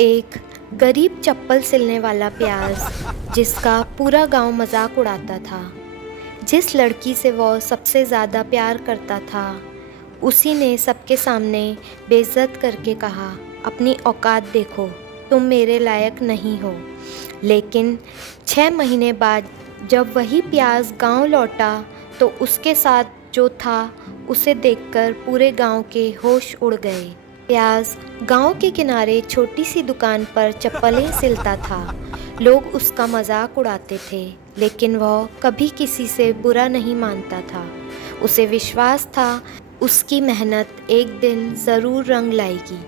एक गरीब चप्पल सिलने वाला प्याज जिसका पूरा गांव मजाक उड़ाता था। जिस लड़की से वो सबसे ज़्यादा प्यार करता था उसी ने सबके सामने बेइज्जत करके कहा, अपनी औकात देखो, तुम मेरे लायक नहीं हो। लेकिन 6 महीने बाद जब वही प्याज गांव लौटा तो उसके साथ जो था उसे देखकर पूरे गांव के होश उड़ गए। प्याज गांव के किनारे छोटी सी दुकान पर चप्पलें सिलता था। लोग उसका मजाक उड़ाते थे, लेकिन वह कभी किसी से बुरा नहीं मानता था। उसे विश्वास था उसकी मेहनत एक दिन ज़रूर रंग लाएगी।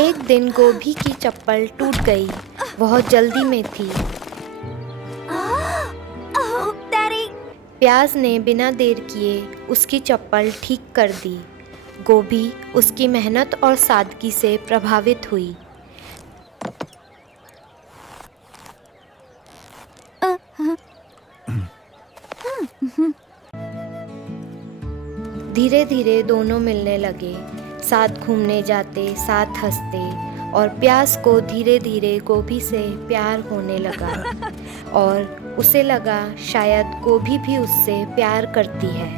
एक दिन गोभी की चप्पल टूट गई। वह जल्दी में थी। प्याज ने बिना देर किए उसकी चप्पल ठीक कर दी। गोभी उसकी मेहनत और सादगी से प्रभावित हुई। धीरे धीरे दोनों मिलने लगे, साथ घूमने जाते, साथ हंसते, और प्याज को धीरे धीरे गोभी से प्यार होने लगा और उसे लगा शायद गोभी भी उससे प्यार करती है।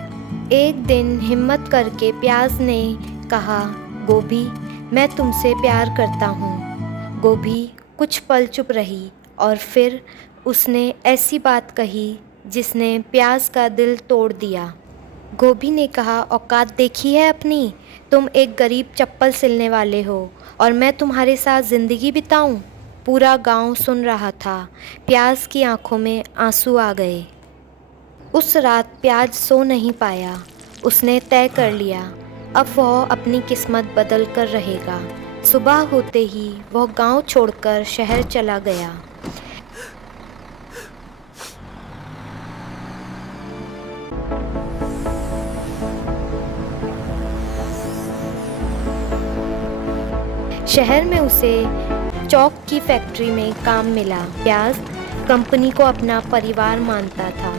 एक दिन हिम्मत करके प्याज ने कहा, गोभी, मैं तुमसे प्यार करता हूँ। गोभी कुछ पल चुप रही और फिर उसने ऐसी बात कही जिसने प्याज का दिल तोड़ दिया। गोभी ने कहा, औकात देखी है अपनी? तुम एक गरीब चप्पल सिलने वाले हो और मैं तुम्हारे साथ ज़िंदगी बिताऊं? पूरा गांव सुन रहा था। प्याज की आंखों में आंसू आ गए। उस रात प्याज सो नहीं पाया। उसने तय कर लिया, अब वह अपनी किस्मत बदल कर रहेगा। सुबह होते ही वह गांव छोड़कर शहर चला गया। शहर में उसे चौक की फैक्ट्री में काम मिला। प्याज कंपनी को अपना परिवार मानता था।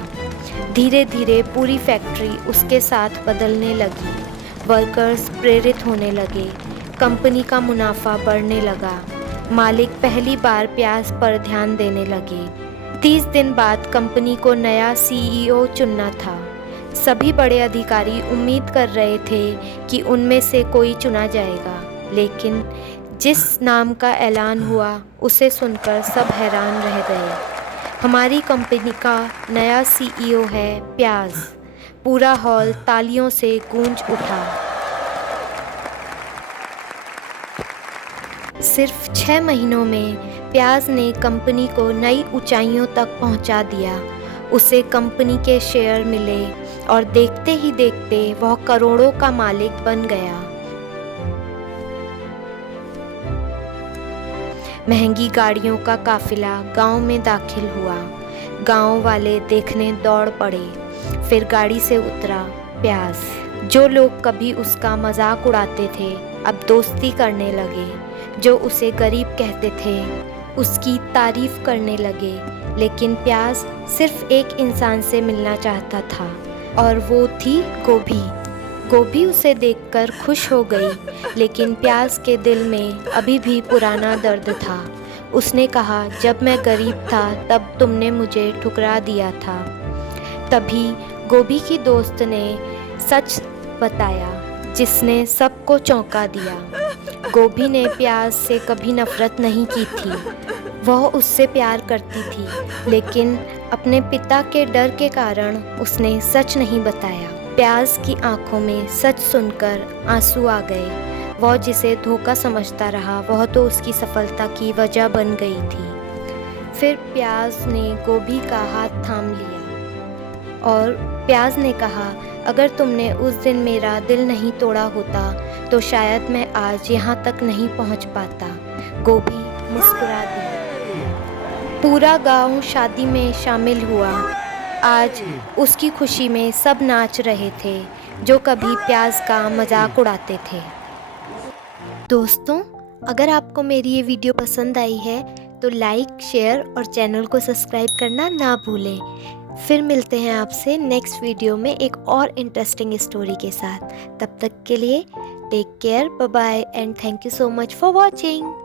धीरे धीरे पूरी फैक्ट्री उसके साथ बदलने लगी। वर्कर्स प्रेरित होने लगे। कंपनी का मुनाफा बढ़ने लगा। मालिक पहली बार प्याज पर ध्यान देने लगे। 30 दिन बाद कंपनी को नया सीईओ चुनना था। सभी बड़े अधिकारी उम्मीद कर रहे थे कि उनमें से कोई चुना जाएगा, लेकिन जिस नाम का ऐलान हुआ उसे सुनकर सब हैरान रह गए। हमारी कंपनी का नया सीईओ है प्याज। पूरा हॉल तालियों से गूंज उठा। सिर्फ 6 महीनों में प्याज ने कंपनी को नई ऊंचाइयों तक पहुंचा दिया। उसे कंपनी के शेयर मिले और देखते ही देखते वह करोड़ों का मालिक बन गया। महंगी गाड़ियों का काफिला गांव में दाखिल हुआ। गांव वाले देखने दौड़ पड़े। फिर गाड़ी से उतरा प्याज। जो लोग कभी उसका मजाक उड़ाते थे अब दोस्ती करने लगे। जो उसे गरीब कहते थे उसकी तारीफ करने लगे। लेकिन प्याज सिर्फ एक इंसान से मिलना चाहता था, और वो थी गोभी। गोभी उसे देखकर खुश हो गई, लेकिन प्याज के दिल में अभी भी पुराना दर्द था। उसने कहा, जब मैं गरीब था तब तुमने मुझे ठुकरा दिया था। तभी गोभी की दोस्त ने सच बताया, जिसने सबको चौंका दिया। गोभी ने प्याज से कभी नफरत नहीं की थी। वह उससे प्यार करती थी, लेकिन अपने पिता के डर के कारण उसने सच नहीं बताया। प्याज की आंखों में सच सुनकर आंसू आ गए। वह जिसे धोखा समझता रहा वह तो उसकी सफलता की वजह बन गई थी। फिर प्याज ने गोभी का हाथ थाम लिया और प्याज ने कहा, अगर तुमने उस दिन मेरा दिल नहीं तोड़ा होता तो शायद मैं आज यहाँ तक नहीं पहुँच पाता। गोभी मुस्कुरा दी। पूरा गांव शादी में शामिल हुआ। आज उसकी खुशी में सब नाच रहे थे जो कभी प्याज का मजाक उड़ाते थे। दोस्तों, अगर आपको मेरी ये वीडियो पसंद आई है तो लाइक, शेयर और चैनल को सब्सक्राइब करना ना भूलें। फिर मिलते हैं आपसे नेक्स्ट वीडियो में एक और इंटरेस्टिंग स्टोरी के साथ। तब तक के लिए Take care, bye bye, and thank you so much for watching.